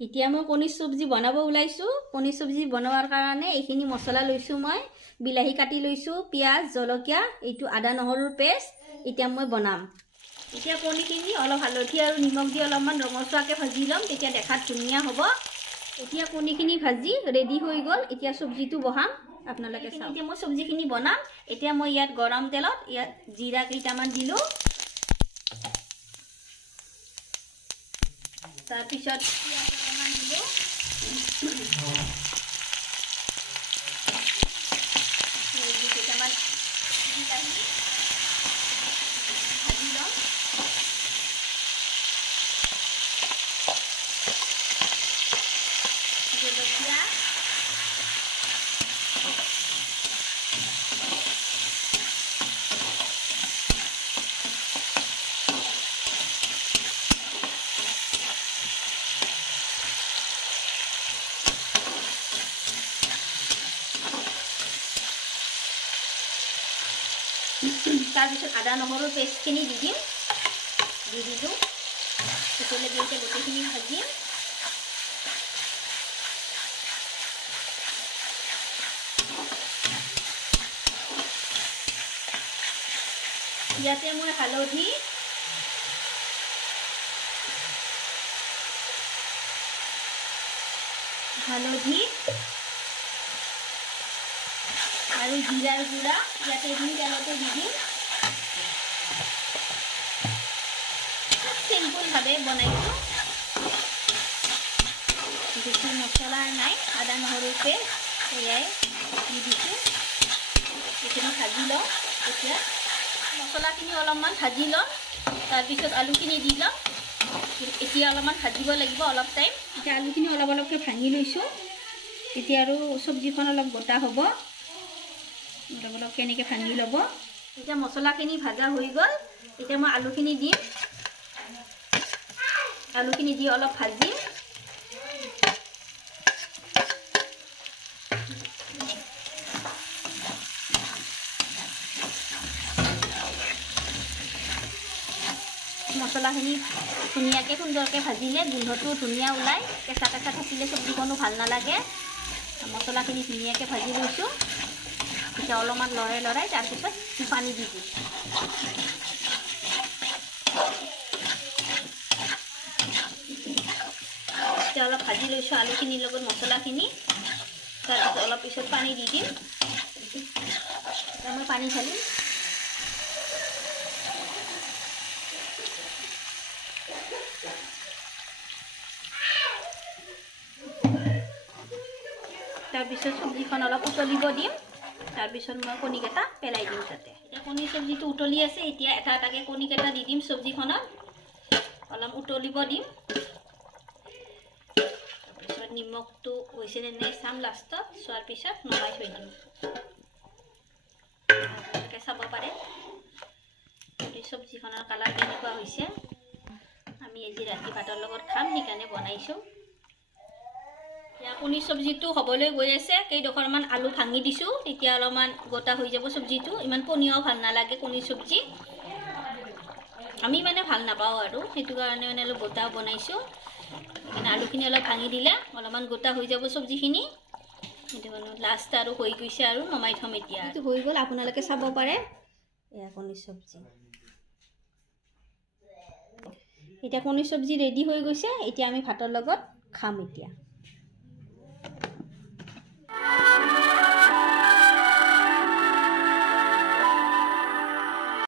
এতিয়া মই কণী চব্জি বনাব ওলাইছো। কণী চব্জি বনোৱাৰ কাৰণে এইখিনি মছলা লৈছো। মই বিলাহী কাটি লৈছো, পিঁয়াজ, জলকীয়া, এইটো আদা নহৰুৰ পেষ্ট। এতিয়া মই বনাম। এতিয়া কণীখিনি অলপ হালধি আৰু নিমখ দি অলপমান ৰঙচুৱাকৈ ভাজি ল'ম, তেতিয়া দেখাত ধুনীয়া হ'ব। এতিয়া কণীখিনি ভাজি ৰেডি হৈ গ'ল। এতিয়া চব্জিটো বহাম, আপোনালোকে চাওক। এতিয়া মই চব্জিখিনি বনাম। এতিয়া মই ইয়াত গৰম তেলত ইয়াত জিৰা কেইটামান দিলোঁ, তাৰপিছত অকণমান দিলোঁ, কেইটামান বিলাহী ভাজি ল'ম, জলকীয়া, তাৰপিছত আদা নহৰুৰ পেষ্টখিনি দি দিম, দি দিলোঁ। একেলগে এতিয়া গোটেইখিনি ভাজিম। ইয়াতে মই হালধি, আৰু জিৰাৰ গুড়া ইয়াতে দি তেলতে দি দিম। চিম্পুলভাৱে বনাইছোঁ, বেছি মছলা নাই। আদা নহৰুৰ পেষ্ট এয়াই দি দিছোঁ। এইখিনি ভাজি লওঁ। এতিয়া মছলাখিনি অলপমান ভাজি লওঁ, তাৰপিছত আলুখিনি দি লওঁ। এতিয়া অলপমান ভাজিব লাগিব অলপ টাইম। এতিয়া আলুখিনি অলপ অলপকৈ ভাঙি লৈছোঁ। এতিয়া আৰু চব্জিখন অলপ গোটা হ'ব, অলপ অলপকৈ এনেকৈ ভাঙি ল'ব। এতিয়া মছলাখিনি ভাজা হৈ গ'ল। এতিয়া মই আলুখিনি দিম, আলুখিনি দি অলপ ভাজিম। মছলাখিনি ধুনীয়াকৈ সুন্দৰকৈ ভাজিলে গোন্ধটো ধুনীয়া ওলায়। কেঁচা কেঁচা থাকিলে চব্জিখনো ভাল নালাগে। মছলাখিনি ধুনীয়াকৈ ভাজি লৈছোঁ। এতিয়া অলপমান লৰাই তাৰপিছত পানী দি দিম। এতিয়া অলপ ভাজি লৈছোঁ আলুখিনিৰ লগত মছলাখিনি, তাৰপিছত অলপ পিছত পানী দি দিম। এতিয়া মই পানী ঢালিম। তাৰপিছত চব্জিখন অলপ উতলিব দিম। তাৰপিছত মই কণীকেইটা পেলাই দিম তাতে। এতিয়া কণীৰ চব্জিটো উতলি আছে। এতিয়া এটা এটাকৈ কণীকেইটা দি দিম চব্জিখনত, অলপ উতলিব দিম। তাৰপিছত নিমখটো হৈছে নে নাই চাম লাষ্টত, চোৱাৰ পিছত নমাই থৈ দিম। আপোনালোকে চাব পাৰে চব্জিখনৰ কালাৰ কেনেকুৱা হৈছে। আমি আজি ৰাতি ভাতৰ লগত খাম, সেইকাৰণে বনাইছোঁ। এতিয়া কণীৰ চব্জিটো হ'বলৈ গৈ আছে। কেইডোখৰমান আলু ভাঙি দিছোঁ, তেতিয়া অলপমান গোটা হৈ যাব চব্জিটো। ইমান পনীয়াও ভাল নালাগে কণীৰ চব্জি, আমি মানে ভাল নাপাওঁ আৰু সেইটো কাৰণে মানে অলপ গোটাও বনাইছোঁ। সেইকাৰণে আলুখিনি অলপ ভাঙি দিলে অলপমান গোটা হৈ যাব চব্জিখিনি। সেইটো কাৰণে লাষ্ট আৰু হৈ গৈছে আৰু নমাই থ'ম। এতিয়া এইটো হৈ গ'ল, আপোনালোকে চাব পাৰে। এয়া কণীৰ চব্জি। এতিয়া কণীৰ চব্জি ৰেডি হৈ গৈছে। এতিয়া আমি ভাতৰ লগত খাম এতিয়া।